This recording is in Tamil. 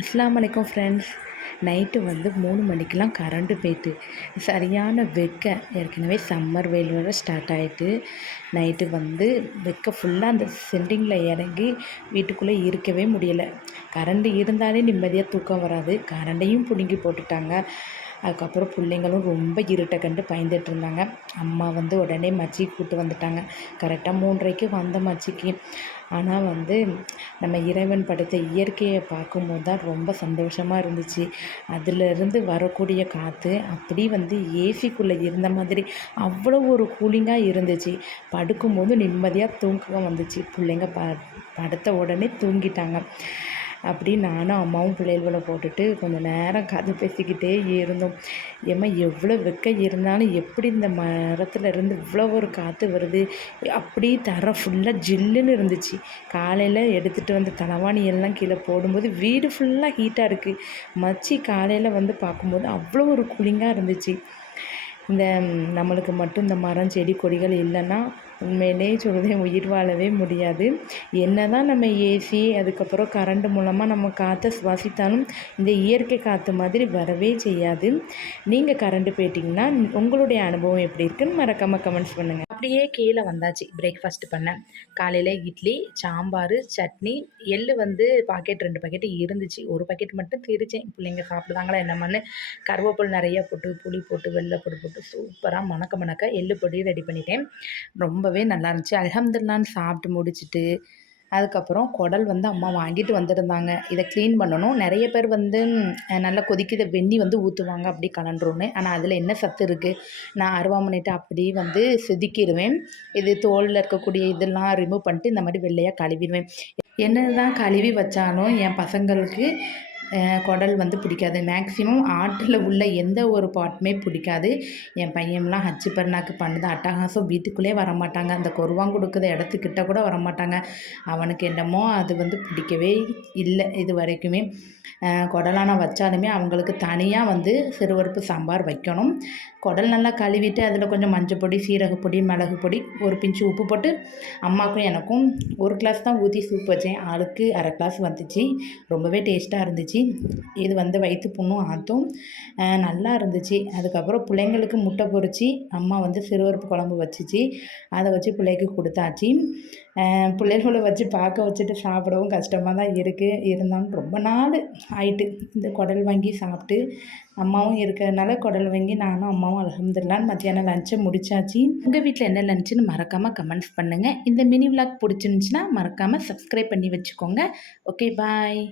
அஸ்ஸலாமு அலைக்கும் ஃப்ரெண்ட்ஸ். நைட்டு வந்து 3 மணிக்கெலாம் கரண்ட்டு போயிட்டு, சரியான வெக்க. ஏற்கனவே சம்மர் வெயில் வேற ஸ்டார்ட் ஆயிட்டு, நைட்டு வந்து வெக்க ஃபுல்லாக அந்த சென்டிங்கில இறங்கி வீட்டுக்குள்ளே இருக்கவே முடியலை. கரண்டு இருந்தாலே நிம்மதியாக தூக்கம் வராது. கரண்ட்டையும் பிடுங்கி போட்டுட்டாங்க. அதுக்கப்புறம் பிள்ளைங்களும் ரொம்ப இருட்டை கண்டு பயந்துட்டு இருந்தாங்க. அம்மா வந்து உடனே மச்சிக்கு கூப்பிட்டு வந்துட்டாங்க. கரெக்டாக 3:30க்கு வந்த மச்சிக்கு. ஆனால் வந்து நம்ம இறைவன் படைத்த இயற்கையை பார்க்கும்போது தான் ரொம்ப சந்தோஷமாக இருந்துச்சு. அதிலிருந்து வரக்கூடிய காற்று அப்படி வந்து ஏசிக்குள்ளே இருந்த மாதிரி அவ்வளோ ஒரு கூலிங்காக இருந்துச்சு. படுக்கும்போது நிம்மதியாக தூக்கம் வந்துச்சு. பிள்ளைங்க படுத்த உடனே தூங்கிட்டாங்க. அப்படி நானும் அம்மாவும் பிள்ளைகளை போட்டுட்டு கொஞ்சம் நேரம் கதை பேசிக்கிட்டே இருந்தோம். ஏம்மா எவ்வளோ வெக்க இருந்தாலும் எப்படி இந்த மரத்தில் இருந்து இவ்வளோ ஒரு காற்று வருது, அப்படி தரை ஃபுல்லாக ஜில்லுன்னு இருந்துச்சு. காலையில் எடுத்துகிட்டு வந்த தலைவாணி எல்லாம் கீழே போடும்போது வீடு ஃபுல்லாக ஹீட்டாக இருக்குது. மச்சி காலையில் வந்து பார்க்கும்போது அவ்வளோ ஒரு கூலிங்காக இருந்துச்சு. இந்த நம்மளுக்கு மட்டும் இந்த மரம் செடி கொடிகள் இல்லைன்னா உண்மையிலே சொல்கிறேன், உயிர் வாழவே முடியாது. என்ன தான் நம்ம ஏசி அதுக்கப்புறம் கரண்ட் மூலமாக நம்ம காற்றை சுவாசித்தாலும் இந்த இயற்கை காற்று மாதிரி வரவே செய்யாது. நீங்கள் கரண்ட் போயிட்டிங்கன்னா உங்களுடைய அனுபவம் எப்படி இருக்குன்னு மறக்காமல் கமெண்ட்ஸ் பண்ணுங்கள். அப்படியே கீழே வந்தாச்சு. பிரேக்ஃபாஸ்ட் பண்ணேன். காலையில் இட்லி, சாம்பார், சட்னி, எள்ளு வந்து பாக்கெட் 2 பாக்கெட்டு இருந்துச்சு. ஒரு பாக்கெட் மட்டும் திரிச்சேன். பிள்ளைங்க சாப்பிடுவாங்களா என்னமான்னு. கருவேப்பிலை நிறையா போட்டு, புளி போட்டு, வெள்ளை பொடி போட்டு சூப்பராக மணக்க எள்ளு பொடி ரெடி பண்ணிட்டேன். ரொம்பவே நல்லா இருந்துச்சு. அல்ஹம்துலில்லாஹ்ன்னு சாப்பிட்டு முடிச்சுட்டு, அதுக்கப்புறம் குடல் வந்து அம்மா வாங்கிட்டு வந்திருந்தாங்க. இதை க்ளீன் பண்ணணும். நிறைய பேர் வந்து நல்லா கொதிக்குத வெந்நி வந்து ஊற்றுவாங்க அப்படி கலண்டுருன்னு. ஆனால் அதில் என்ன சத்து இருக்குது? நான் அருவாமனைட்டு அப்படியே வந்து செதுக்கிடுவேன். இது தோலில் இருக்கக்கூடிய இதெல்லாம் ரிமூவ் பண்ணிட்டு இந்த மாதிரி வெள்ளையாக கழுவிடுவேன். என்ன தான் கழுவி வச்சாலும் என் பசங்களுக்கு குடல் வந்து பிடிக்காது. மேக்ஸிமம் ஆட்டில் உள்ள எந்த ஒரு பார்ட்டுமே பிடிக்காது. என் பையன்லாம் ஹச்சு பர்னாக்கு பண்ணுது அட்டகாசம். வீட்டுக்குள்ளே வரமாட்டாங்க. அந்த கொருவாங்க கொடுக்குற இடத்துக்கிட்ட கூட வரமாட்டாங்க. அவனுக்கு என்னமோ அது வந்து பிடிக்கவே இல்லை இது வரைக்குமே. குடலான வச்சாலுமே அவங்களுக்கு தனியாக வந்து சிறுபருப்பு சாம்பார் வைக்கணும். குடல் நல்லா கழுவிட்டு அதில் கொஞ்சம் மஞ்சள் பொடி, சீரகப்பொடி, மிளகு பொடி, ஒரு பிஞ்சு உப்பு போட்டு அம்மாவுக்கும் எனக்கும் 1 கிளாஸ் தான் ஊற்றி சூப் வச்சேன். ஆளுக்கு 1/2 கிளாஸ் வந்துச்சு. ரொம்பவே டேஸ்ட்டாக இருந்துச்சு. இது வந்து வயிற்று புண்ணும் ஆற்றும். நல்லா இருந்துச்சு. அதுக்கப்புறம் பிள்ளைங்களுக்கு முட்டை பொரித்து அம்மா வந்து சிறுபருப்பு குழம்பு வச்சுச்சு. அதை வச்சு பிள்ளைக்கு கொடுத்தாச்சு. பிள்ளைகளை வச்சு பார்க்க வச்சுட்டு சாப்பிடவும் கஷ்டமாக தான் இருக்குது. இருந்தாலும் ரொம்ப நாள் ஆயிட்டு இந்த குடல் வாங்கி சாப்பிட்டு. அம்மாவும் இருக்கிறதுனால குடல் வாங்கி நானும் அம்மாவும் அல்ஹம்துலில்லாஹ் மத்தியானம் லஞ்சை முடிச்சாச்சு. உங்கள் வீட்டில் என்ன லஞ்சுன்னு மறக்காமல் கமெண்ட்ஸ் பண்ணுங்கள். இந்த மினி விலாக் பிடிச்சிருந்துச்சின்னா மறக்காமல் சப்ஸ்கிரைப் பண்ணி வச்சுக்கோங்க. ஓகே, பாய்.